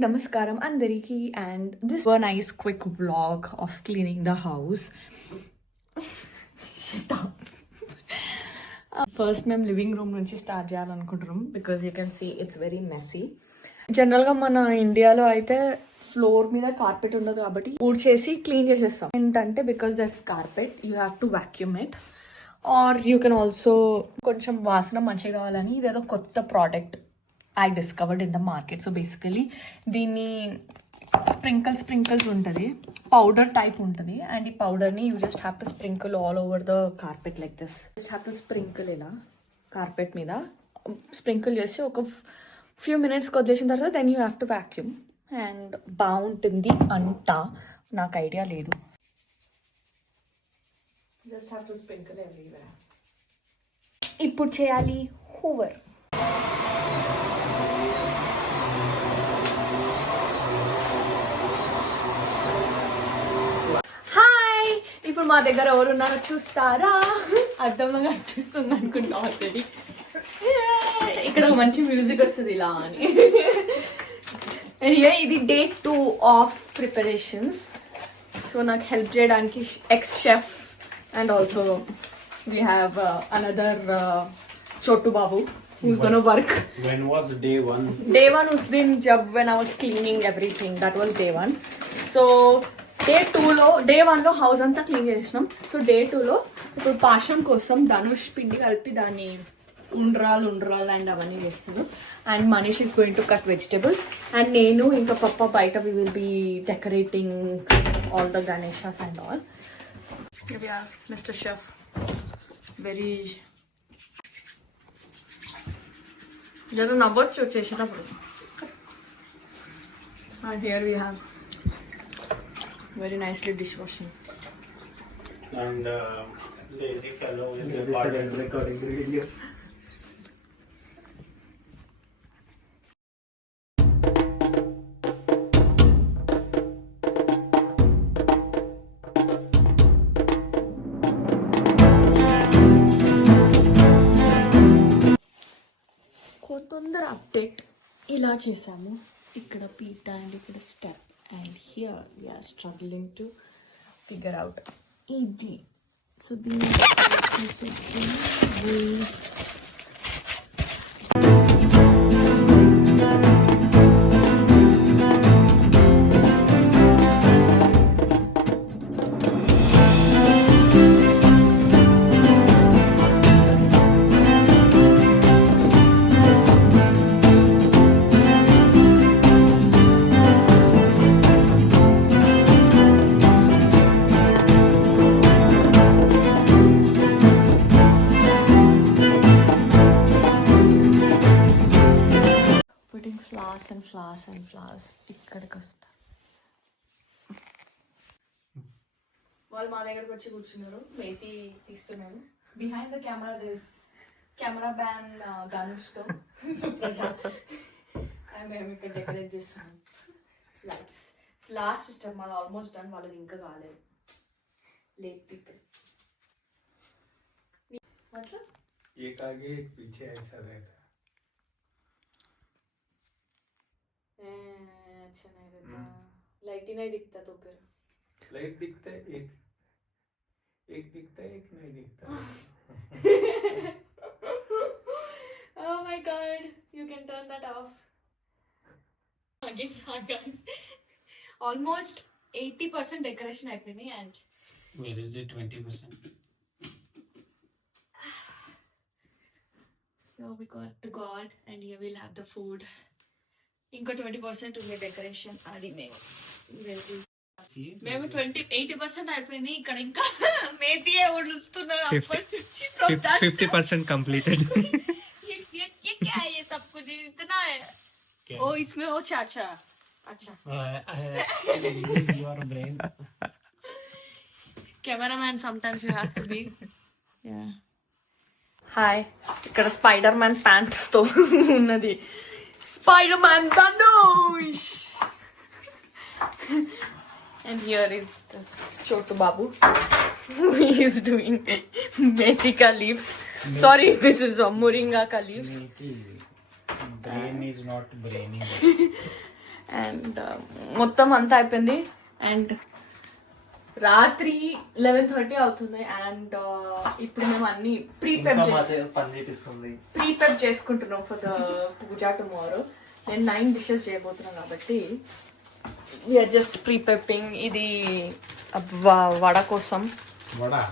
Namaskaram Andariki, and this is a nice quick vlog of cleaning the house. Shut up. First మేము living room నుంచి start చేయాలనుకుంటున్నాం because you can see it's very messy. జనరల్గా మన ఇండియాలో అయితే ఫ్లోర్ మీద కార్పెట్ ఉండదు కాబట్టి ఊడ్చేసి క్లీన్ చేసేస్తాం. ఏంటంటే because that's carpet you have to vacuum it or you can also కొంచెం వాసన మంచిగా కావాలని ఇదేదో కొత్త product I discovered in the market. So basically దీన్ని స్ప్రింకిల్స్ ఉంటుంది, పౌడర్ టైప్ ఉంటుంది. అండ్ ఈ పౌడర్ని you just have to sprinkle all over the carpet like this. Just have to sprinkle ఇలా కార్పెట్ మీద స్ప్రింకిల్ చేసి ఒక ఫ్యూ మినిట్స్కి వదిలేసిన తర్వాత then you have to vacuum and బాగుంటుంది అంట. నాకు ఐడియా లేదు. Just have to sprinkle everywhere. ఇప్పుడు చేయాలి హూవర్. ఇప్పుడు మా దగ్గర ఎవరున్నారో చూస్తారా? అర్థంలో కనిపిస్తుంది అనుకుంటా ఆల్రెడీ. ఇక్కడ మంచి మ్యూజిక్ వస్తుంది ఇలా అని. ఇది డే 2 ఆఫ్ ప్రిపరేషన్స్. సో నాకు హెల్ప్ చేయడానికి X chef and also we have another చోటు బాబు who's gonna work. When was day 1? Day 1 was when I was cleaning everything. That was day 1. So day 1లో హౌస్ అంతా క్లీన్ చేసినాం. సో డే 2లో ఇప్పుడు పాషం కోసం ధనుష్ పిండి కలిపి దాన్ని ఉండ్రాలు అండ్ అవన్నీ చేస్తాను. And Manish is going to cut vegetables. And నేను ఇంకా పప్ప బయట we will be decorating all the Ganeshas and all. Mister chef very జర నవ్వచ్చు చేసేటప్పుడు. And here we have very nicely dishwashing. And lazy fellow is recording videos. తొందర అప్డేట్ ఇలా చేసాము. ఇక్కడ పీట అండ్ ఇక్కడ step. And here we are struggling to figure out ఇది. So ఫ్లవర్స్ ఇక్కడికి వస్తా. వాళ్ళు మా దగ్గరకు వచ్చి కూర్చున్నారు, మేతి తీస్తున్నాను. Behind the camera this cameraman ధనుష్తో సుప్రజ. మేము ఇక్కడ డెకరేట్ చేస్తున్నాం. లైట్స్ లాస్ట్ సిస్టమ్ మాది ఆల్మోస్ట్ డన్, వాళ్ళది ఇంకా కాలేదు. లేట్ పీపుల్ मतलब एक आगे एक पीछे ऐसा रहता है. अच्छा नहीं रहता. लाइट ही नहीं दिखता तो फिर लाइट दिखता है, एक दिखता है, एक नहीं दिखता. Oh my god, you can turn that off again. Guys, almost 80% decoration అయిపోయింది. And where is the 20%? here we got the god and here we'll have the food. ఇంకో 20% ఉంది డెకరేషన్. అది మేము 80% అయిపోయింది. ఇక్కడ ఇంకా మేతియే ఉడుస్తున్నారు. 50% completed. ये क्या है ये सब कुछ इतना है? ओ इसमें वो चाचा. अच्छा use your brain. Cameraman sometimes you have to be. Yeah. Hi, ఇక్కడ స్పైడర్ మ్యాన్ ప్యాంట్స్ తో ఉన్నది Spider-Man Dhanush. And here is this Chotu Babu. He is doing Methika leaves. Sorry, this is Moringa ka leaves. Brain is not brainy. And మొత్తం అంతా అయిపోయింది. అండ్ రాత్రి 11:30 అవుతుంది. అండ్ ఇప్పుడు మేము అన్ని ప్రీపెప్ చేసుకుంటున్నాం ఫర్ ద పూజ టుమారో. నేను 9 dishes చేయబోతున్నాను కాబట్టి వీఆర్ జస్ట్ ప్రీపెప్పింగ్. ఇది వడ కోసం. Vada.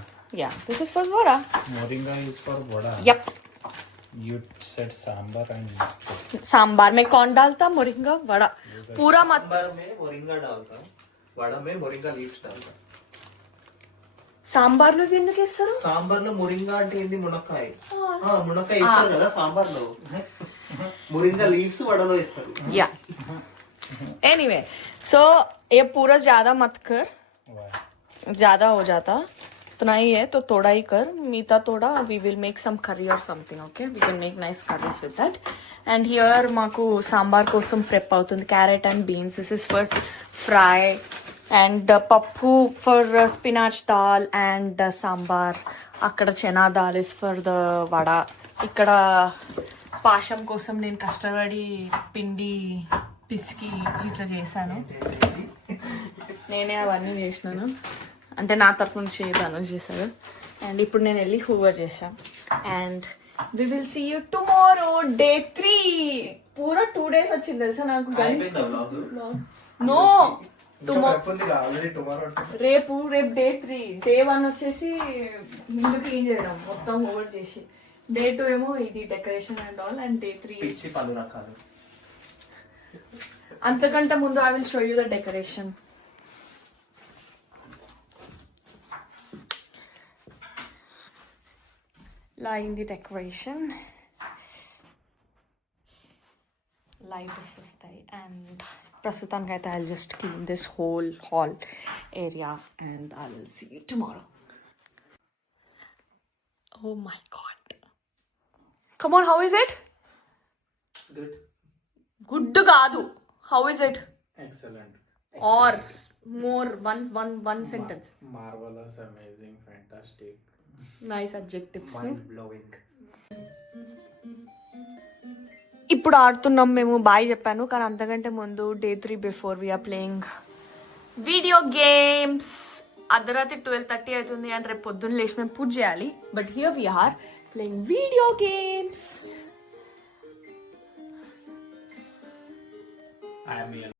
Yeah, this is for vada. Moringa is for vada. Yep. You said sambar and sambar में कौन डालता मोरिंगा वड़ा पूरा मत. सांबार में मोरिंगा डालता, वड़ा में मोरिंगा लीव्स डालता. సాంబార్లో ఎందుకు వేస్తారు? సాంబార్ లో మురింగా అంటే ఏంది? మునక్కాయ. మునక్కాయ ఇస్తారు కదా సాంబార్ లో. మురింగా లీవ్స్ వడలో ఇస్తారు. या एनीवे सो ये पूरा ज्यादा मत कर, ज्यादा हो जाता उतना ही है तो थोड़ा ही कर. मीता थोड़ा we will make some curry or something. Okay we can make nice curries with that. And here మాకు సాంబార్ కోసం ప్రెప్ అవుతుంది. Carrot and beans, this is for fry. And pappu for spinach dal and sambar. అక్కడ chana dal is for the vada. ఇక్కడ పాశం కోసం నేను కష్టపడి పిండి పిసికి ఇట్లా చేశాను. నేనే అవన్నీ చేసినాను, అంటే నా తరపు నుంచి తను చేశాడు. అండ్ ఇప్పుడు నేను వెళ్ళి హూవర్ చేశాను. And we will see you tomorrow day 3. పూరా 2 days వచ్చింది తెలుసా నాకు. నో రేపు డే 3. డే 1 వచ్చేసి ఇల్లు క్లీన్ చేయడం మొత్తం ఓవర్ చేసి. డే 2 ఏమో ఇది decoration and all. And day 3 పలు రకాలు. అంతకంటే ముందు I will show you the decoration. Lying the decoration. Lights వస్తాయి. అండ్ ప్రస్తుతానికి అయితే I just clean this whole hall area and I will see you tomorrow. Oh my God, come on, how is it? Good. Good కాదు, how is it? excellent. Or more one sentence. Marvelous, amazing, fantastic. Nice adjectives. Mind blowing. ఇప్పుడు ఆడుతున్నాం మేము. బాయ్ చెప్పాను కానీ అంతకంటే ముందు day 3 before we're playing video games. అర్ధరాత్రి 12:30 అవుతుంది. అండ్ రేపు పొద్దున్న లేచి మేము పూజ చేయాలి. But here we're playing video games. I am here.